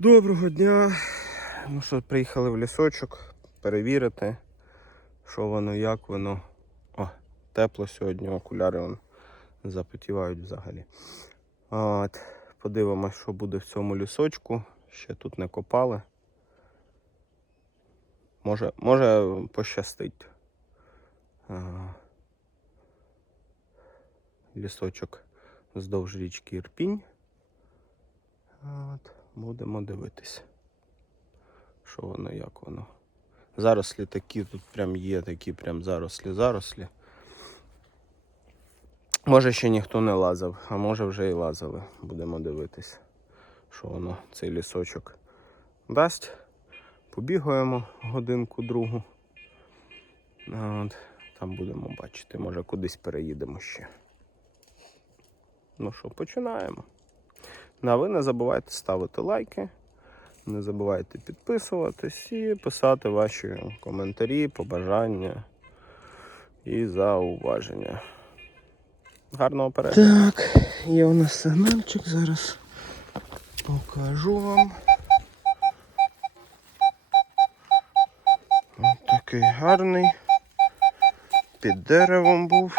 Доброго дня. Ну що, приїхали в лісочок перевірити, що воно, як воно. О, тепло сьогодні, окуляри вон запотівають взагалі. От, подивимось, що буде в цьому лісочку. Ще тут не копали. Може, може пощастить. А, лісочок вздовж річки Ірпінь. От, будемо дивитись, що воно, як воно. Зарослі такі, тут прям є такі прям зарослі-зарослі. Може ще ніхто не лазив, а може вже і лазили. Будемо дивитись, що воно, цей лісочок дасть. Побігаємо годинку другу. Там будемо бачити, може кудись переїдемо ще. Ну що, починаємо. Ну, а ви не забувайте ставити лайки, не забувайте підписуватись і писати ваші коментарі, побажання і зауваження. Гарного перегляду. Так, є у нас сигнальчик, зараз покажу вам. Ось такий гарний. Під деревом був.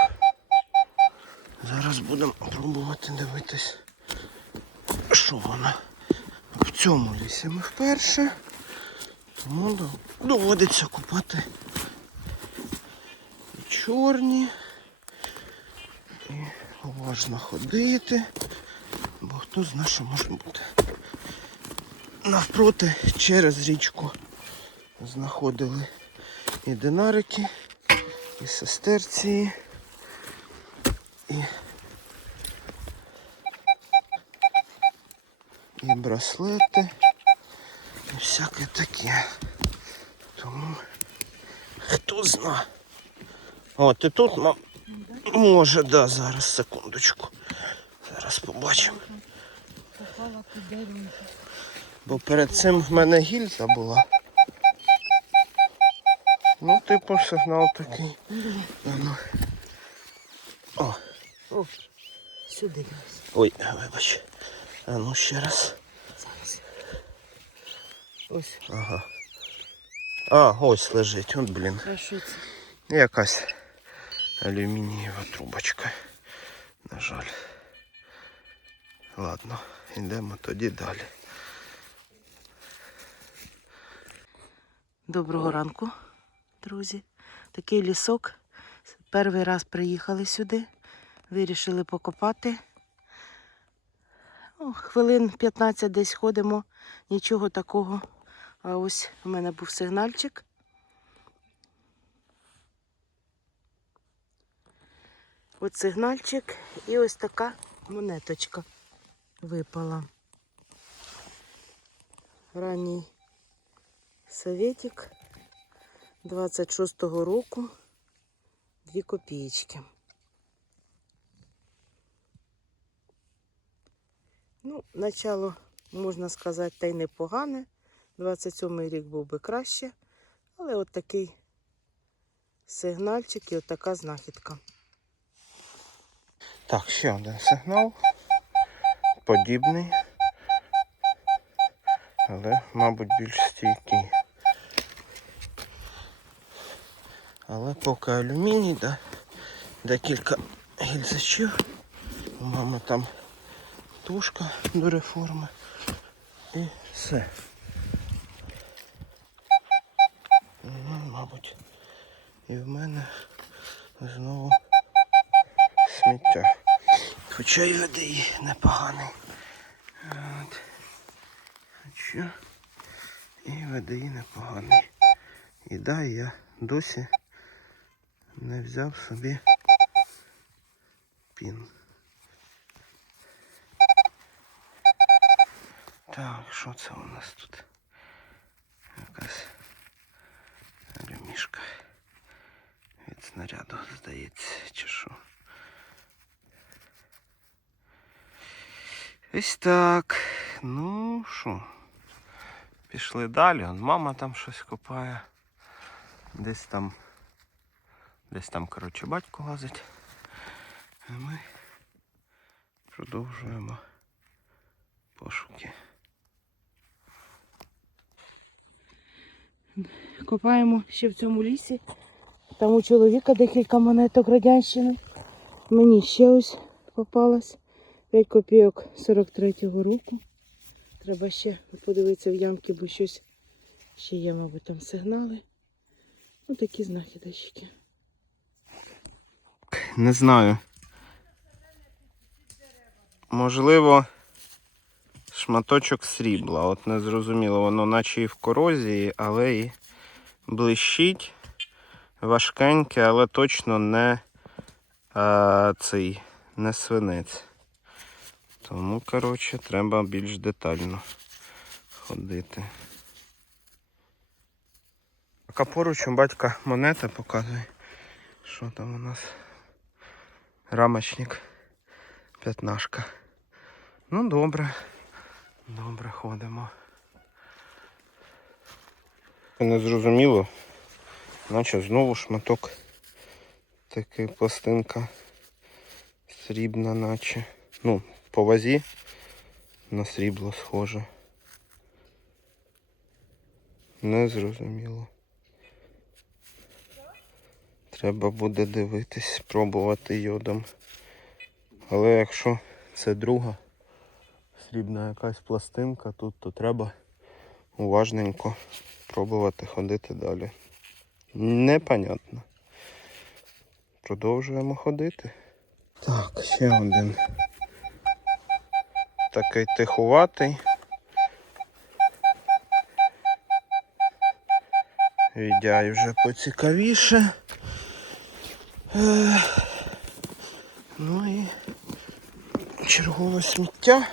Зараз будемо пробувати дивитись що вона в цьому лісі ми вперше. Тому доводиться купати і чорні. І уважно ходити, бо хто знає, що може бути. Навпроти через річку знаходили і динарики, і сестерції, і браслети, і всяке таке. Тому хто зна. О, ти тут ма- може, да, зараз секундочку. Зараз побачимо. Бо перед цим в мене гільза була. Ну, типу, сигнал такий. Ну. О, О, сюди ой, вибач. А ну ще раз. Ось. Ага. А, ось лежить, от блін. А що це? Якась алюмінієва трубочка. На жаль. Ладно, йдемо тоді далі. Доброго ранку, друзі. Такий лісок. Перший раз приїхали сюди. Вирішили покопати. Хвилин 15 десь ходимо, нічого такого. А ось у мене був сигнальчик. От сигнальчик і ось така монеточка випала. Ранній Советик 26-го року. Дві копієчки. Ну, начало, можна сказати, та й непогане. 27-й рік був би краще. Але от такий сигнальчик і от така знахідка. Так, ще один сигнал. Подібний. Але, мабуть, більш стійкий. Але поки алюміній, да, декілька гільзачів. У мами там тушка до реформи. І все. І в мене знову сміття. Хоча й водій непоганий. От. Хоча і водій непоганий. І да, я досі не взяв собі пін. Так, що це у нас тут? Якась ремішка від снаряду, здається, чи що. Ось так. Ну що, пішли далі. Он мама там щось копає. Десь там. Десь там, коротше, батько лазить. А ми продовжуємо пошуки. Копаємо ще в цьому лісі. Там у чоловіка декілька монеток радянщини. Мені ще ось попалось. 5 копійок 43-го року. Треба ще подивитися в ямки, бо щось ще є, мабуть, там сигнали. Ну, такі знахідочки. Не знаю. Можливо, шматочок срібла. От не зрозуміло, воно наче і в корозії, але і блищить. Важкеньке, але точно не а, цей, не свинець. Тому, коротше, треба більш детально ходити. А поруч у батька монета показує. Що там у нас? Рамочник. П'ятнашка. Ну добре. Добре ходимо. Не зрозуміло. Наче знову шматок. Такий пластинка. Срібна наче. Ну, по вазі на срібло схоже. Не зрозуміло. Треба буде дивитись, спробувати йодом. Але якщо це друга срібна якась пластинка тут, то треба уважненько пробувати ходити далі. Непонятно. Продовжуємо ходити. Так, ще один. Такий тихуватий. Віддяй вже поцікавіше. Ну і чергове сміття.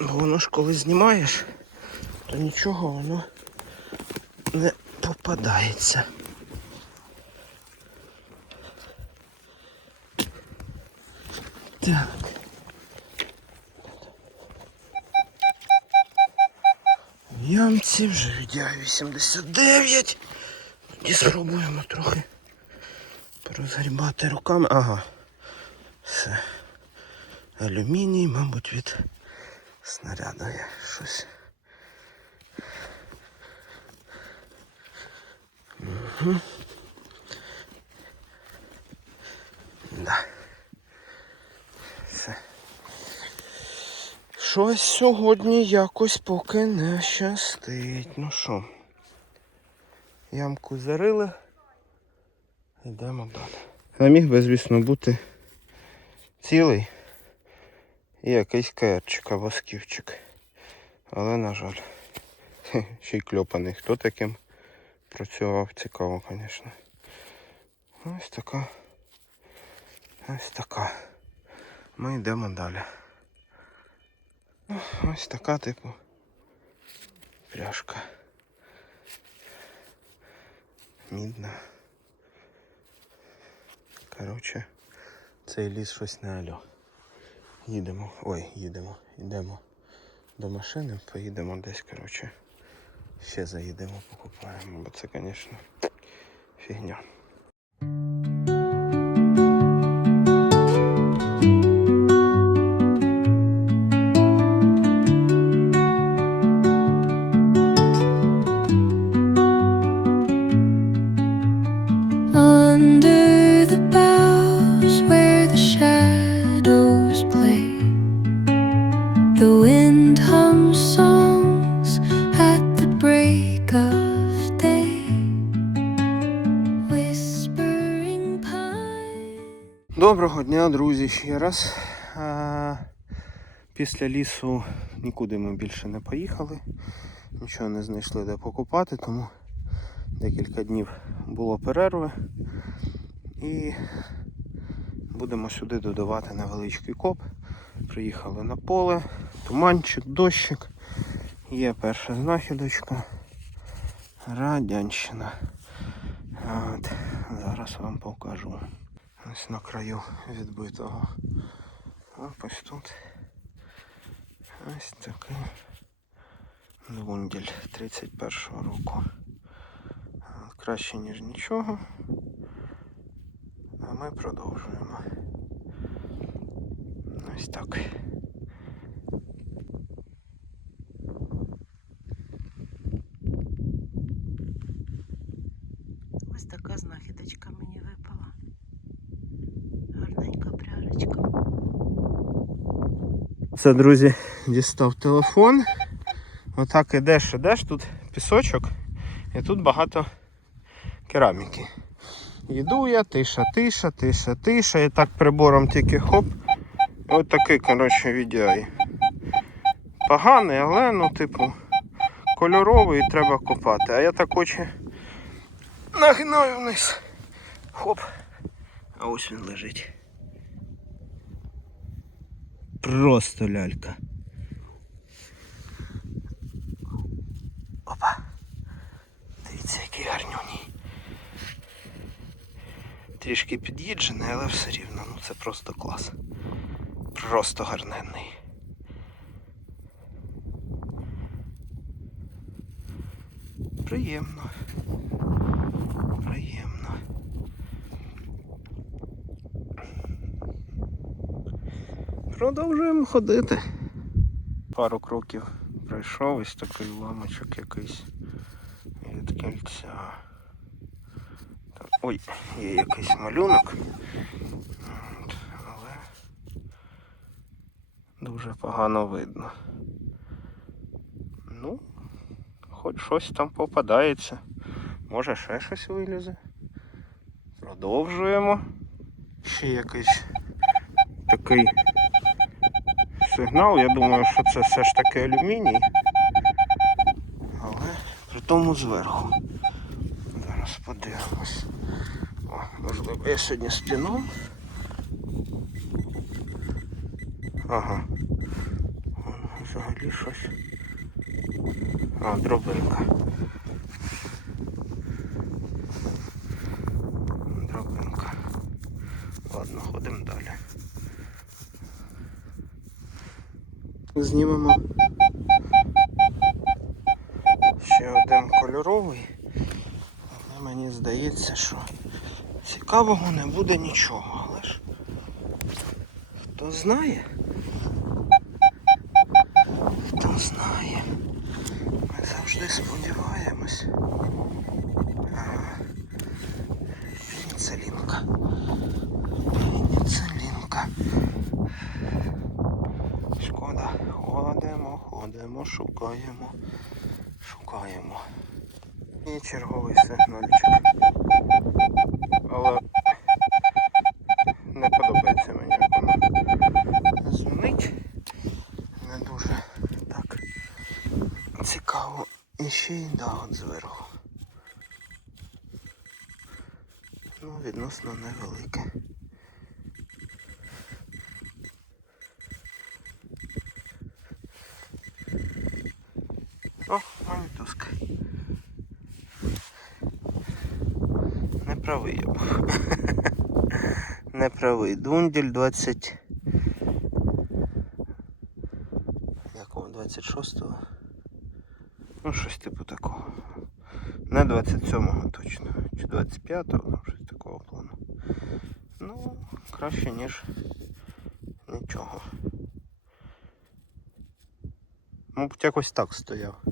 Бо воно ж коли знімаєш, то нічого воно не попадається. Так. Ямці вже віддяю 89. І спробуємо трохи порозгрібати руками. Ага. Все. Алюміній, мабуть, від снаряду є щось. Да. Все. Щось сьогодні якось поки не щастить. Ну що? Ямку зарили. Йдемо далі. А міг би, звісно, бути цілий і якийсь керчик або скіфчик. Але, на жаль, ще й кльопаний. Хто таким працював? Цікаво, звісно. Ось така. Ось така. Ми йдемо далі. Ну, Ось така, типу, пляшка. Мідна. Коротше, цей ліс щось не альо. Їдемо. Ой, їдемо, йдемо до машини, поїдемо десь, коротше. Ще заїдемо, покупаємо, бо це, звісно, фігня. Дня, ще раз. Після лісу нікуди ми більше не поїхали. Нічого не знайшли де покупати, тому декілька днів було перерви. І будемо сюди додавати невеличкий коп. Приїхали на поле, туманчик, дощик. Є перша знахідочка. Радянщина. От, зараз вам покажу. Ось на краю відбитого. Ось тут. Ось такий двундель 31-го року. Краще, ніж нічого. А ми продовжуємо. Ось так. Це, друзі, дістав телефон. Отак ідеш, ідеш, тут пісочок, і тут багато кераміки. Йду я, тиша, тиша, тиша, тиша, і так прибором тільки хоп. От такий, коротше, відео. Поганий, але ну, типу, кольоровий і треба копати. А я так очі нагинаю вниз. Хоп. А ось він лежить. Просто лялька. Опа. Дивіться, який гарнюній. Трішки під'їджений, але все рівно. Ну це просто клас. Просто гарненний. Приємно. Приємно. Продовжуємо ходити. Пару кроків пройшов ось такий ламочок якийсь від кільця. Ой, є якийсь малюнок. Але дуже погано видно. Ну, хоч щось там попадається. Може ще щось вилізе. Продовжуємо. Ще якийсь такий сигнал. Я думаю, що це все ж таки алюміній. Але при тому зверху. Зараз подивимось. О, можливо, я сьогодні з піном. Ага. Взагалі щось. А. Дробинка. Ладно, ходимо далі. Знімемо ще один кольоровий. Але мені здається, що цікавого не буде нічого, але ж хто знає? Хто знає? Ми завжди сподіваємось. Ага. Пеніцилінка. Пеніцилінка. Шкода. Ходимо, шукаємо, шукаємо. І черговий сигнальчик. О, манітуска. Не правий я був. Не правий. Дундель 20. Якого 26-го? Ну, щось типу такого. Не 27-го точно. Чи 25-го, ну, щось такого плану. Ну, краще, ніж нічого. Мабуть, якось так стояв,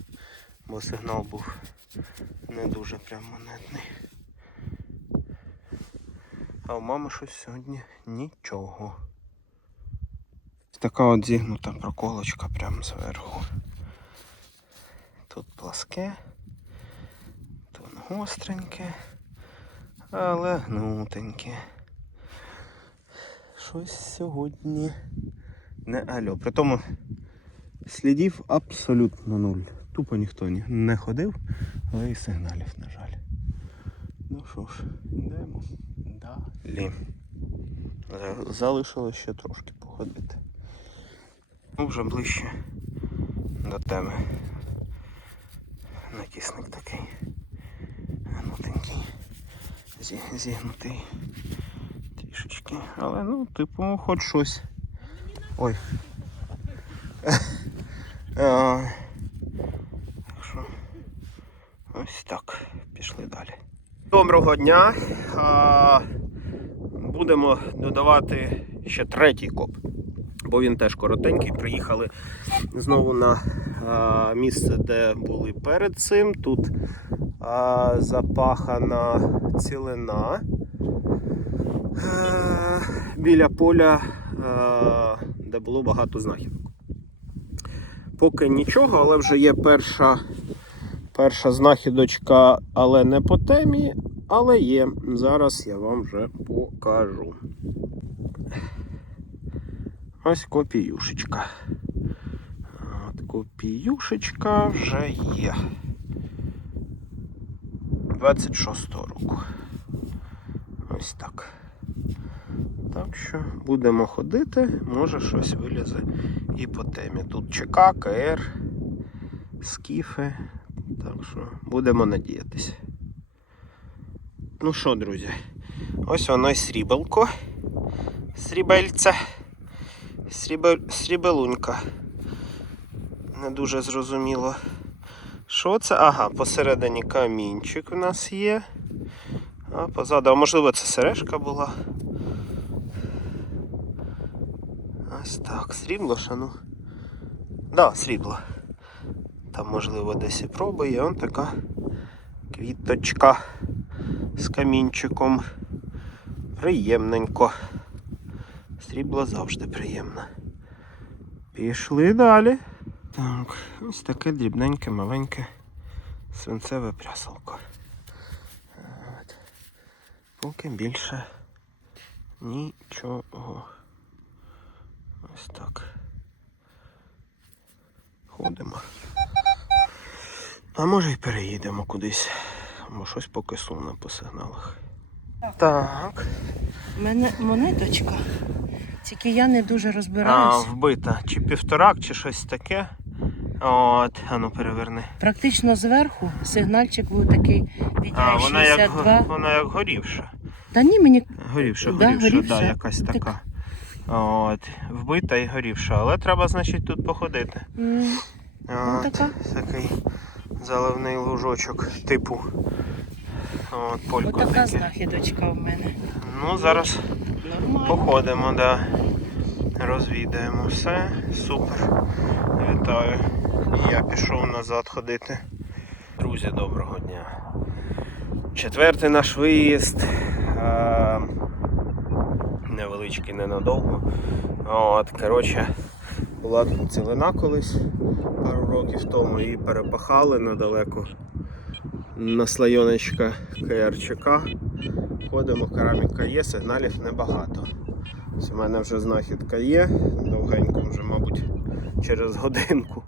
бо сигнал був не дуже прям монетний. А у мами щось сьогодні нічого. Така от зігнута проколочка прямо зверху. Тут пласке, тут гостреньке, але гнутеньке. Щось сьогодні не альо. При тому Слідів абсолютно нуль. Тупо ніхто не ходив, але і сигналів, на жаль. Ну що ж, йдемо далі. За- Залишилось ще трошки походити. Ну, вже ближче до теми. Накисник такий. Гнутенький. Зі, зігнутий трішечки. Але ну, типу, хоч щось. Ой. А, Так що ось так, пішли далі. Доброго дня. Будемо додавати ще третій коп, бо він теж коротенький. Приїхали знову на місце, де були перед цим. Тут запахана цілина біля поля, де було багато знахідок. Поки нічого, але вже є перша, перша знахідочка, але не по темі, але є. Зараз я вам вже покажу. Ось копіюшечка. От копіюшечка вже є. 26 року. Ось так. Так що будемо ходити, може щось вилізе і по темі. Тут ЧК, КР, скіфи. Так що будемо надіятися. Ну що, друзі, ось воно і срібелко. Срібельце. Срібель... Срібелунька. Не дуже зрозуміло. Що це? Ага, посередині камінчик у нас є. А позаду, а можливо це сережка була. Ось так, срібло, шану. Да, срібло. Там, можливо, десь і пробує. Он така квіточка з камінчиком. Приємненько. Срібло завжди приємно. Пішли далі. Так, ось таке дрібненьке, маленьке свинцеве прясалко. От. Поки більше нічого. Ось так. Ходимо. А може й переїдемо кудись. Бо щось поки сумно по сигналах. Так. У мене монеточка. Тільки я не дуже розбираюся. А, вбита. Чи півторак, чи щось таке. От, а ну переверни. Практично зверху сигнальчик був такий А, вона як, DDI-62. вона як горівша. Та ні, мені Горівша, Да, горівша, горівша. Да, якась Так. така. От, вбита і горівша. Але треба, значить, тут походити. м, От, Ну, така. Такий заливний лужочок типу. От, полько отака таке. знахідочка в мене. Ну, зараз Нормально. походимо, да. Розвідаємо все. Супер. Вітаю. І я пішов назад ходити. Друзі, доброго дня. Четвертий наш виїзд. Невеличкий ненадовго. От, коротше, була тут цілина колись пару років тому і перепахали недалеко на слайонечка КРЧК. Ходимо, кераміка є, сигналів небагато. Ось у мене вже знахідка є, довгенько вже, мабуть, через годинку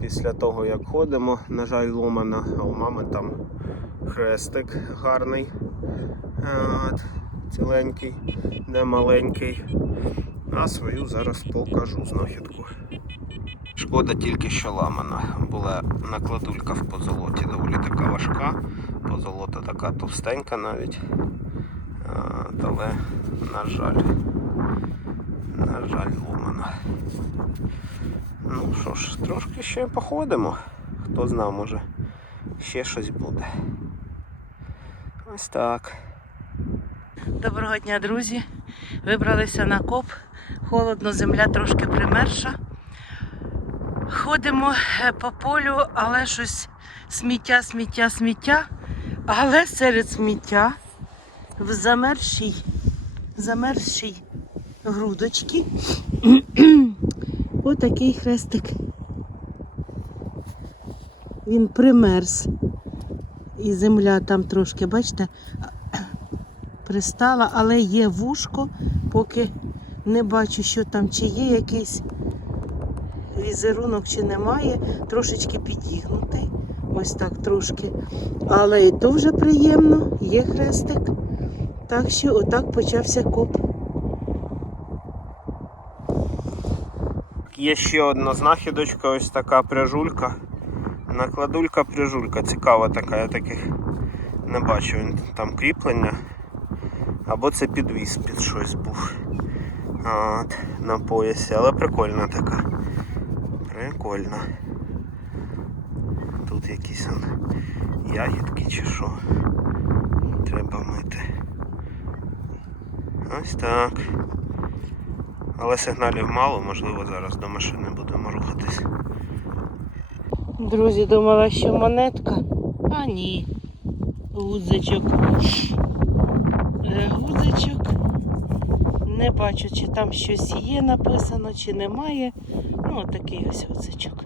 після того, як ходимо. На жаль, ломана, а у мами там хрестик гарний. От, ціленький, не маленький. А свою зараз покажу знахідку. Шкода тільки що ламана. Була накладулька в позолоті, доволі така важка. Позолота така товстенька навіть. Але, на жаль, на жаль, ломана. Ну що ж, трошки ще походимо. Хто знає, може ще щось буде. Ось так. Доброго дня, друзі. Вибралися на коп. Холодно, земля трошки примерша. Ходимо е, по полю, але щось сміття, сміття, сміття. Але серед сміття в замерзшій, замерзшій грудочці отакий хрестик. Він примерз. І земля там трошки, бачите, пристала, але є вушко, поки не бачу, що там, чи є якийсь візерунок, чи немає. Трошечки підігнутий. Ось так трошки. Але і то вже приємно, є хрестик. Так що отак почався коп. Є ще одна знахідочка, ось така пряжулька. Накладулька пряжулька. Цікава така, я таких не бачу. Там кріплення. Або це підвіз під щось був. От, на поясі. Але прикольна така. Прикольна. Тут якісь он, ягідки чи що. Треба мити. Ось так. Але сигналів мало, можливо, зараз до машини будемо рухатись. Друзі, думала, що монетка. А ні. Гудзичок. Е, Гудзичок. Не бачу, чи там щось є написано, чи немає. Ну, отакий ось гудзичок.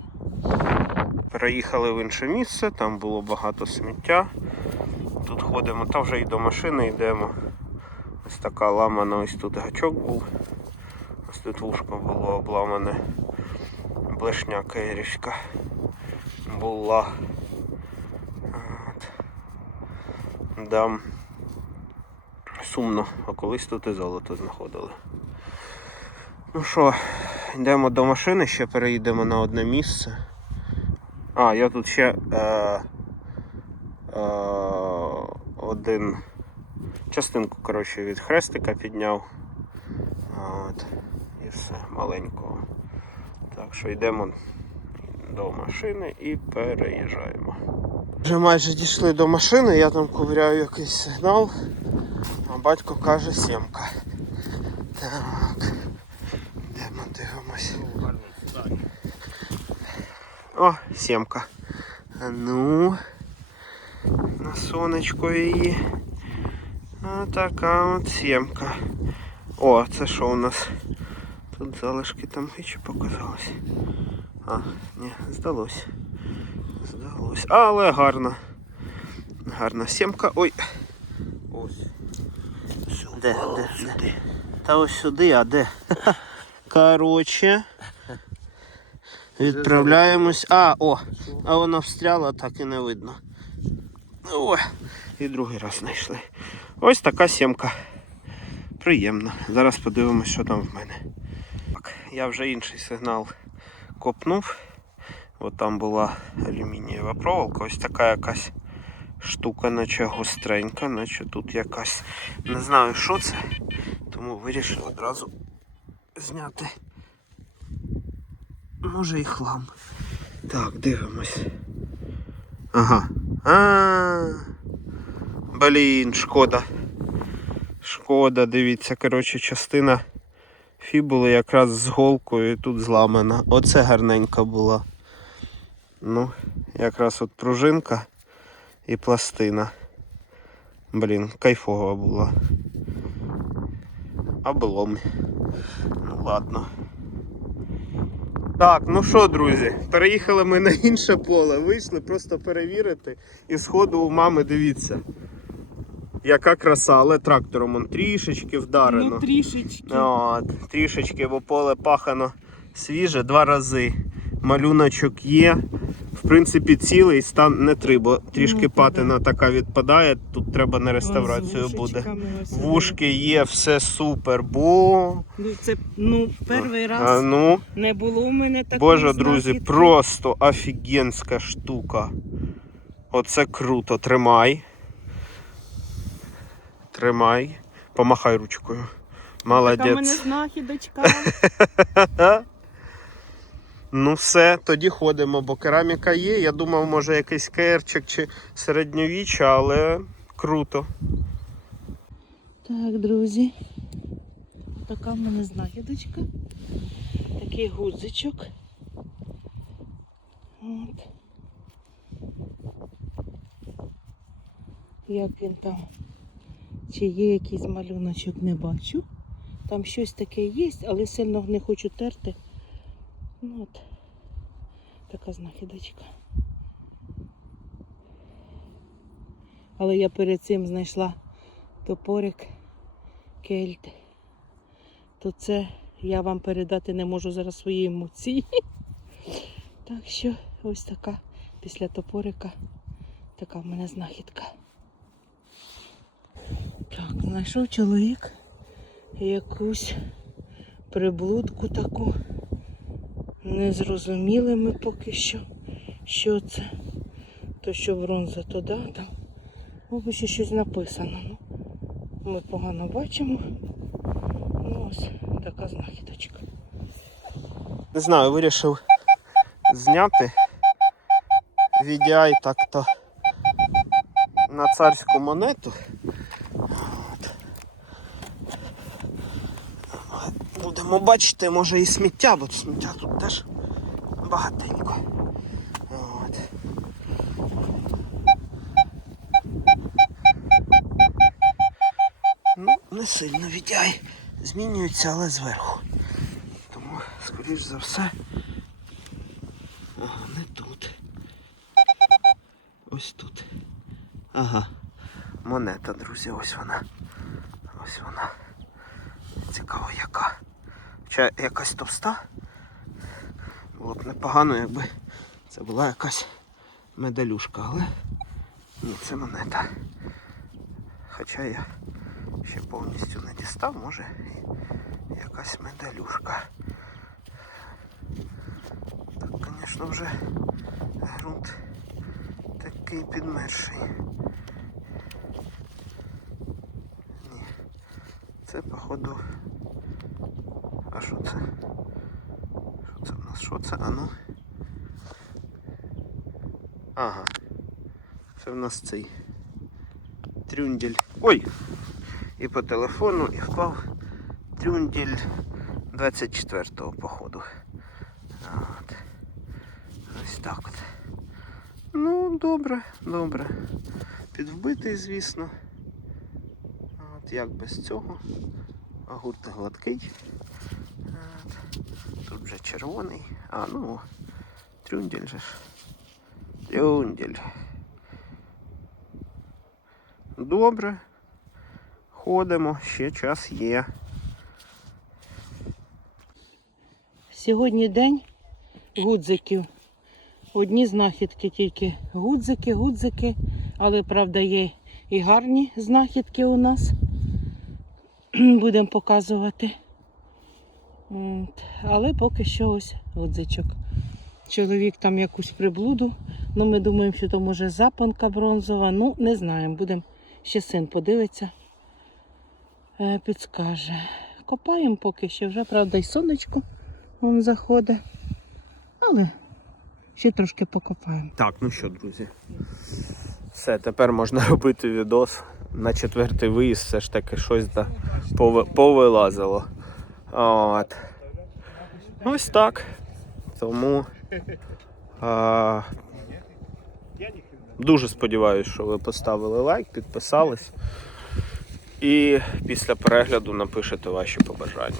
Переїхали в інше місце, там було багато сміття. Тут ходимо, та вже і до машини йдемо. Ось така ламана, ось тут гачок був. Ось тут вушко було обламане. Блешня кирівська була. От. Да. Сумно, а колись тут і золото знаходили. Ну що, йдемо до машини, ще переїдемо на одне місце. А, я тут ще е, е, один частинку коротше, від хрестика підняв. От. І все, маленького. Так що йдемо до машини і переїжджаємо. Вже майже дійшли до машини, я там ковиряю якийсь сигнал, батько каже сімка. Так. Йдемо дивимось. О, сімка. А ну. На сонечко її. А така от сімка. О, це що у нас? Тут залишки там чи показалось. А, ні, здалось. Здалось. Але гарна. Гарна сімка. Ой. Ось. Де, де, де? Та ось сюди, а де? Короче. Відправляємось. А, о! А вона встряла, так і не видно. О, і другий раз знайшли. Ось така сімка. Приємно. Зараз подивимось, що там в мене. Так, я вже інший сигнал копнув. От там була алюмінієва проволока, ось така якась штука, наче гостренька, наче тут якась. Не знаю, що це, тому вирішив одразу зняти. Може і хлам. Так, дивимось. Ага. А. Блін, шкода. Шкода, дивіться, коротше, частина фібули якраз з голкою тут зламана. Оце гарненька була. Ну, якраз от пружинка і пластина. Блін, кайфова була. Облом. Ну ладно. Так, ну що, друзі, переїхали ми на інше поле, вийшли просто перевірити. І сходу у мами дивіться. Яка краса, але трактором он трішечки вдарено. Ну трішечки. От, трішечки, бо поле пахано свіже два рази. Малюночок є. В принципі, цілий стан не три, бо трішки Ну, патина така відпадає. Тут треба на реставрацію Ось буде. Вушки є, все супер. Бо. Ну, Це ну, перший А раз ну, не було у мене такої Боже, друзі, просто офігенська штука. Оце круто. Тримай. Тримай. Помахай ручкою. Молодець. Така в мене знахідочка. Ну все, тоді ходимо, бо кераміка є. Я думав, може якийсь керчик чи середньовіччя, але круто. Так, друзі. Така в мене знахідочка. Такий гудзичок. От. Як він там? Чи є якийсь малюночок, не бачу. Там щось таке є, але сильно не хочу терти. Ну от. Така знахідочка. Але я перед цим знайшла топорик кельт. То це я вам передати не можу зараз свої емоції. Так що ось така після топорика така в мене знахідка. Так, знайшов чоловік якусь приблудку таку. Не зрозуміли ми поки що, що це. То що бронза, то да, там. Мабуть, ще щось написано. Ну, ми погано бачимо. Ну, ось така знахідочка. Не знаю, вирішив зняти VDI так-то на царську монету. От. Будемо бачити, може і сміття, бо сміття тут теж багатенько. От. Ну, не сильно VDI змінюється, але зверху. Тому, скоріш за все, Ага, не тут. Ось тут. Ага. Монета, друзі, ось вона. Ось вона. Цікаво, яка. Хоча якась товста. Було б непогано, якби це була якась медалюшка, але ні, це монета. Хоча я ще повністю не дістав, може якась медалюшка. Так, звісно, вже ґрунт такий підмерший. Ні. Це походу. Що це? Що це в нас? Що це? А ну. Ага. Це в нас цей трюндель. Ой! І по телефону, і впав трюндель 24-го походу. От. Ось так от. Ну, добре, добре. Підвбитий, звісно. От як без цього. А гладкий. Тут вже червоний. А, ну, трюндель же ж. Трюндель. Добре. Ходимо, ще час є. Сьогодні день гудзиків. Одні знахідки тільки гудзики, гудзики, але правда є і гарні знахідки у нас. Будемо показувати. Але поки що ось гудзичок. Чоловік там якусь приблуду. Ну, ми думаємо, що то може запанка бронзова. Ну, не знаємо. Будемо ще син подивиться. Е, підскаже. Копаємо поки що, вже, правда, і сонечко вон заходить. Але ще трошки покопаємо. Так, ну що, друзі. Все, тепер можна робити відос. На четвертий виїзд все ж таки щось повилазило. От. Ось так. Тому а, дуже сподіваюся, що ви поставили лайк, підписались. І після перегляду напишете ваші побажання.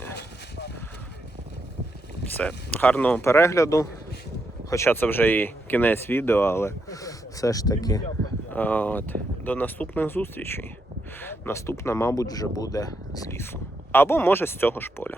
Все. Гарного перегляду. Хоча це вже і кінець відео, але все ж таки. От. До наступних зустрічей. Наступна, мабуть, вже буде з лісу. Або може з цього ж поля.